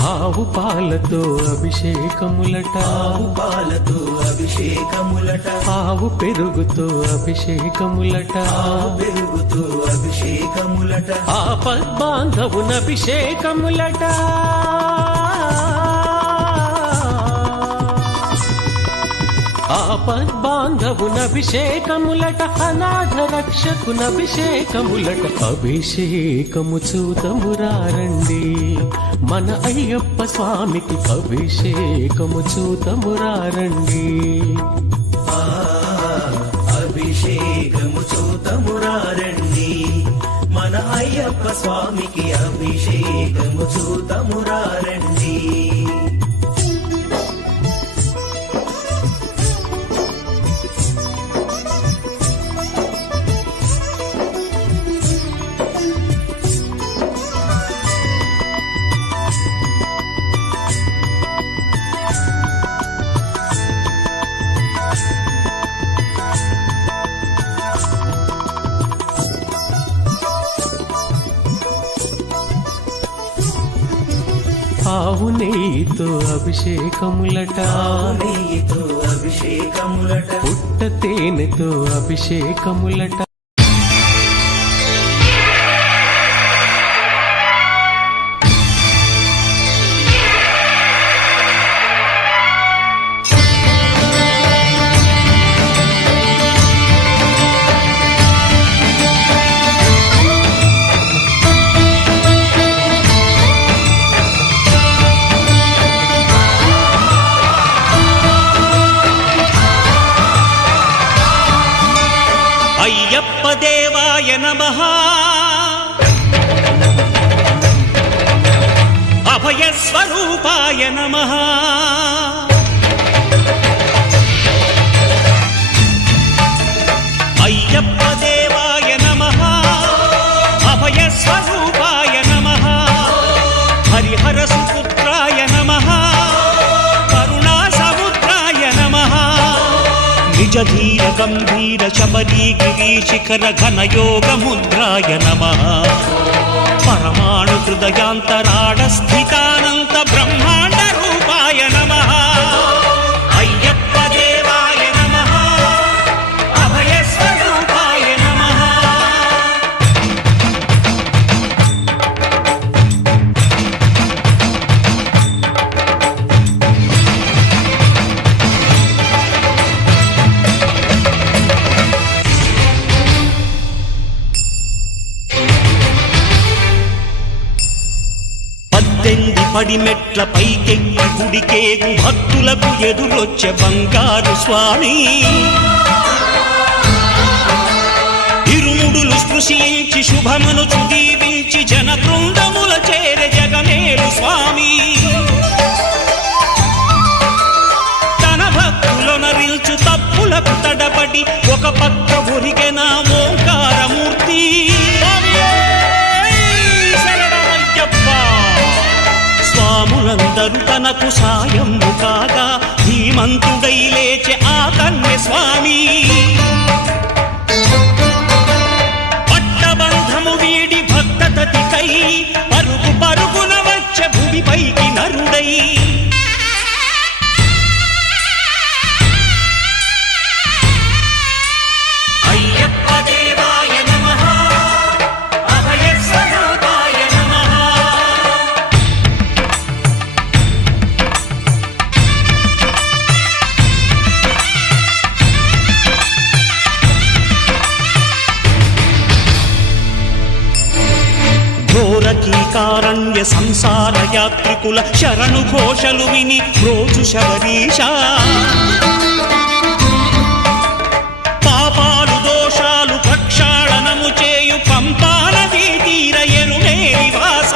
ఆవు పాలతో అభిషేకములట, ఆవు పాలతో అభిషేకములట, ఆవు పెరుగుతో అభిషేకములట, ఆవు పెరుగుతో అభిషేకములట, ఆపద్బాంధవునభిషేకములట, ఆపద్బాంధవునభిషేకములట, అనాథ రక్షకునభిషేకములట. అభిషేకము చూతమురారండి మన అయ్యప్ప స్వామికి, అభిషేకము చూతమురారండి. అభిషేకము చూతమురారండి మన అయ్యప్ప స్వామికి, అభిషేకము చూతమురారండి. ఆవు నెయ్యితో అభిషేకములట, ఆవు నెయ్యితో అభిషేకములట, పుట్ట తేనెతో అభిషేకములట, అయ్యప్ప దేవాయ నమః, అభయ స్వరూపాయ నమః, అయ్యప్ప దేవాయ నమః, అభయ స్వరూపాయ నమః, హరిహర సుపుత్రాయ నమః, కరుణా సముద్రాయ నమః, నిజ ధీర గంభీర శబరీ గిరీశిఖర ఘనయోగ ముద్రాయ నమః, పరమాణు హృదయాంతరాళ స్థితానంత బ్రహ్మాండ రూపాయ నమః. అయ్యప్ప దేవాయ నమః, అభయ స్వరూపాయ నమః. పడిమెట్ల పైకెక్కి గుడికేగు భక్తులకు ఎదురొచ్చే బంగారు స్వామి, ఇరుముడులు స్పృశించి శుభమనుచు దీవించి జన బృందముల చేరే జగమేలు స్వామి, తన భక్తులనరిల్చు తప్పులకు తడబడి ఒక పక్క ఒరిగెన ఓంకారమూర్తి. స్వాములందరూ తనకు సాయము కాగా ధీమంతుడై లేచే ఆ కన్య స్వామి, పట్టబంధము వీడి భక్తతతికై పరుగు పరుగున వచ్చే భూమిపైకి నరుడై. అయ్యప్ప దేవాయ నమః, అభయ స్వరూపాయ నమః. ఘోరకీకారణ్య సంసార యాత్రికుల శరణు ఘోషలు విని రోజు శబరీష, పాపాలు దోషాలు ప్రక్షాళనము చేయు పంపా నదీ తీర ఎరుమే నివాస,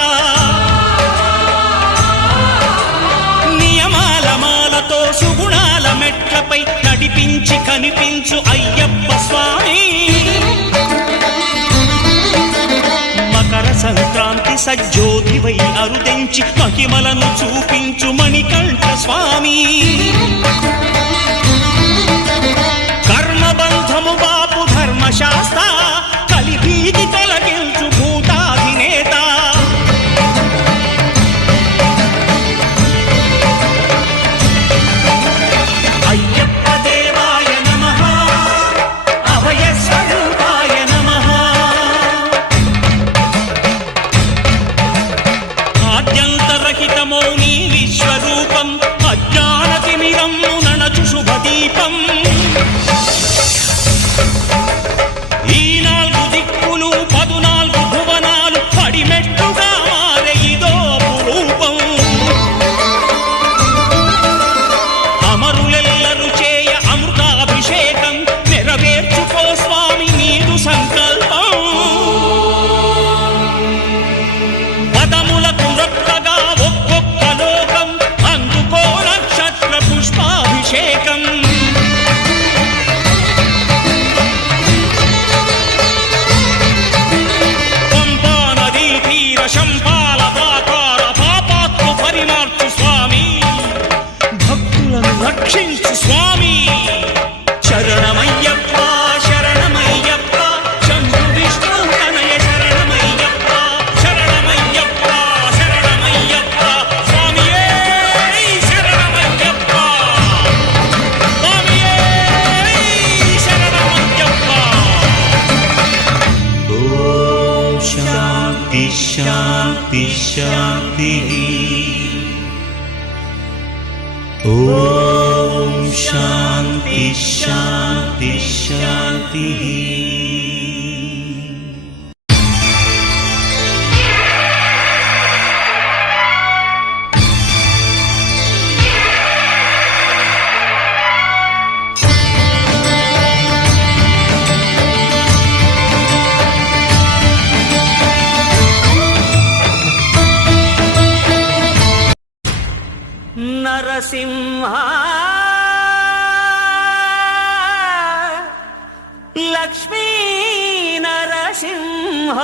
నియమాల మాలతో సుగుణాల మెట్లపై నడిపించి కనిపించు అయ్యప్ప స్వామి, మకర సంక్రాంతి సజ్జోతివై అరుదెంచి మహిమలను చూపించు మణికంఠ స్వామి, కర్మబంధము బాపు ధర్మశాస్త్ర కలిభీతి తొలగించు భూతాధినేత. ఈ 4 దిక్కులు 14 భువనాలు పడిమెట్టుగా మారే ఇదో అపురూపం. అమరులెల్లరు చేయ అమృతాభిషేకం నెరవేర్చుకో స్వామి నీదు సంకల్పం. పదములకు రొక్కగా ఒక్కొక్క లోకం అందుకో నక్షత్ర పుష్పాభిషేకం. పంపా నదీ తీర శంపాల పాతాల పాపాత్మ పరిమార్చు స్వామి, భక్తులను రక్షించు స్వామి. శరణమయ్యప్ప శరణమయ్యప్ప శంభు విష్ణు తనయ శరణమయ్యప్ప శరణమయ్యప్ప శరణమయ్యప్ప స్వామియే శరణమయ్యప్ప స్వామియే శరణమయ్యప్ప. ఓం శాంతి శాంతి శాంతి. ఓం శాంతి శాంతి శాంతి. నరసింహ లక్ష్మీ నరసింహ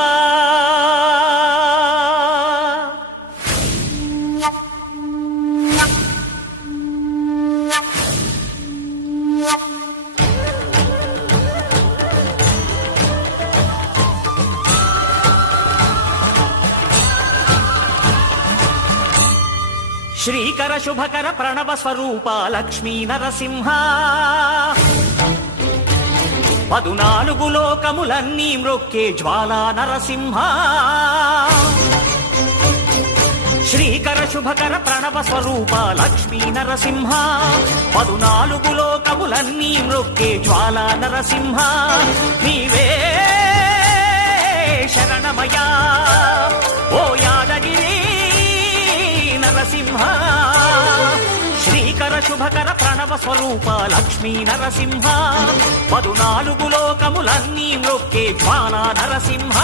శ్రీకర శుభకర ప్రణవ స్వరూప లక్ష్మీ నరసింహ 14 లోకములన్నీ మ్రొక్కే జ్వాలా నరసింహ. శ్రీకర శుభకర ప్రణవ స్వరూప లక్ష్మీ నరసింహ 14 లోకములన్నీ మ్రొక్కే జ్వాలా నరసింహ. నీవే శరణమయ్యా ఓ యాదగిరి నరసింహ. శ్రీకర శుభకర ప్రణవ స్వరూప లక్ష్మీ నరసింహ 14 లోకములన్నీ మ్రొక్కే జ్వాలా నరసింహ.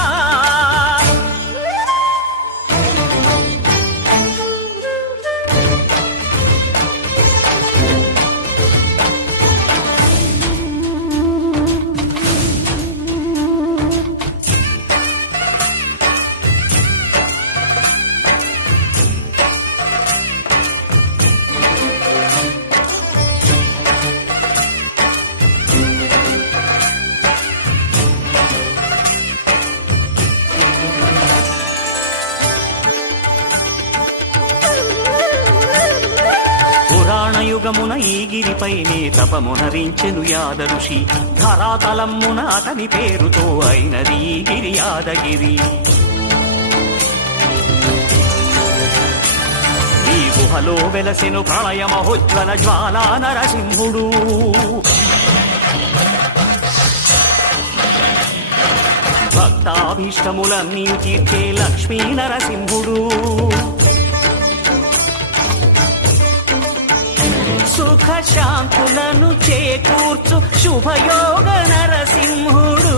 యుగమున ఈ గిరిపైనే తపమునరించెను యాద ఋషి. ధరాతలమ్మున అతని పేరుతో అయినది ఈ గిరి యాదగిరి. ఈ గుహలో వెలసెను ప్రళయ మహోజ్వల జ్వాలా నరసింహుడు. భక్తాభీష్టములన్నీ తీర్చే లక్ష్మీ నరసింహుడు. సుఖ శాంతులను చేకూర్చు శుభయోగ నరసింహుడు.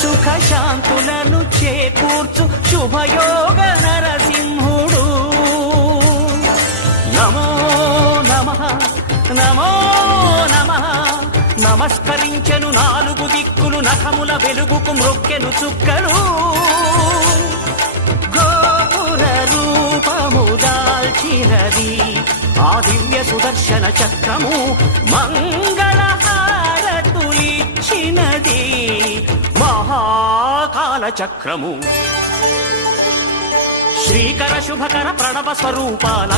సుఖ శాంతులను చేకూర్చు శుభయోగ నరసింహుడు. నమో నమః నమో నమః. నమస్కరించెను 4 దిక్కులు నఖముల వెలుగుకు మ్రొక్కెను చుక్కలు. గోపుర రూపము దాల్చినది ఆ దివ్య సుదర్శన చక్రము. మంగళహారతులిచ్చినది మహాకాల చక్రము. శ్రీకర శుభకర ప్రణవ స్వరూపాల